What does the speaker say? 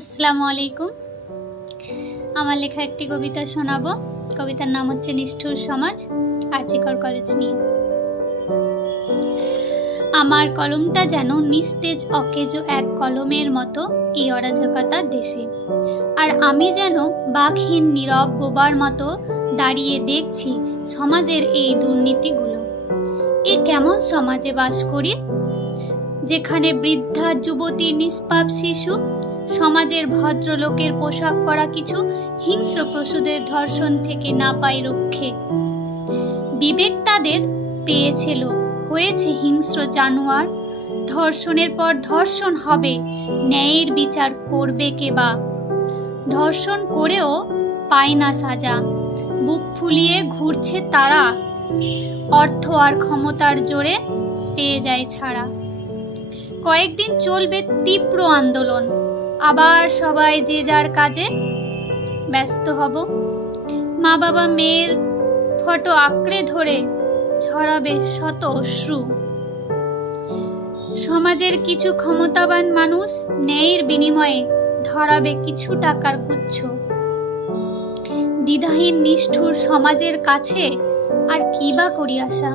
আসসালামু আলাইকুম। আমার লেখা একটি কবিতা শোনাবো। কবিতার নাম হচ্ছে নিষ্ঠুর সমাজ, আরজিকর কলেজ নিয়ে। আমার কলমটা যেন নিস্তেজ অকেজো এক কলমের মতো এই অরাজকতার দেশে, আর আমি যেন বাকহীন নীরব বোবার মতো দাঁড়িয়ে দেখছি সমাজের এই দুর্নীতিগুলো। এ কেমন সমাজে বাস করি, যেখানে বৃদ্ধা যুবতী নিষ্পাপ শিশু, সমাজের ভদ্রলোকের পোশাক পরা কিছু হিংস্র পশুদের ধর্ষণ থেকে না পায় রক্ষে। বিবেক তাদের পেয়েছিল, হয়েছে হিংস্র জানোয়ার। ধর্ষণের পর ধর্ষণ হবে, ন্যায়ের বিচার করবে কে বা? ধর্ষণ করেও পায় না সাজা, বুক ফুলিয়ে ঘুরছে তারা, অর্থ আর ক্ষমতার জোরে পেয়ে যায় ছাড়া। কয়েকদিন চলবে তীব্র আন্দোলন, আবার সবাই যে যার কাজে ব্যস্ত হব। মা বাবা মেয়ের ফটো আঁকড়ে ধরে ছড়াবে শত অশ্রু। সমাজের কিছু ক্ষমতাবান মানুষ ন্যায়ের বিনিময়ে ধরাবে কিছু টাকার গুচ্ছ। দ্বিধাহীন নিষ্ঠুর সমাজের কাছে আর কি বা করি আশা?